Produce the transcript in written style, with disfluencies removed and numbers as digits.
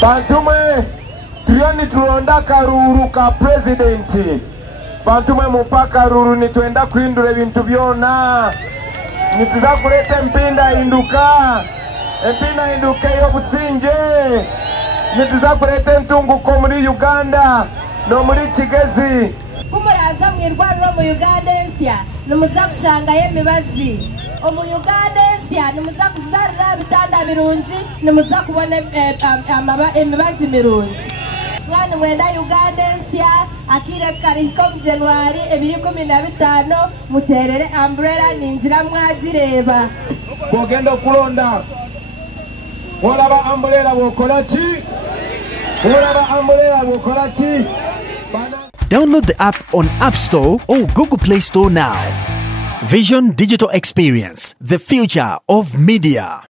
Bantume tuyoni tulonda karuru ka presidenti. Bantume mupaka ruru nituenda kuhindura ibintu byona. Nituza kuleta mpinda induka. Empina induka yo butsinje. Nituza kuleta ntunguko muri Uganda no muri Kigezi. Kumuraza mwirwariro mu Uganda ensya numuza kushanga yemibazi. Omu Uganda ensya numuza kuzarira bitanda birungi numuza kubona emibazi mirungi. Mwana mwenda Uganda ensya akire kariko mu January 2015 muterere umbrella ninjira mwagireba. Bogenda kulonda. Olaba umbrella bokola ki? Olaba umbrella bokola ki? Download the app on App Store or Google Play Store now. Vision Digital Experience, the future of media.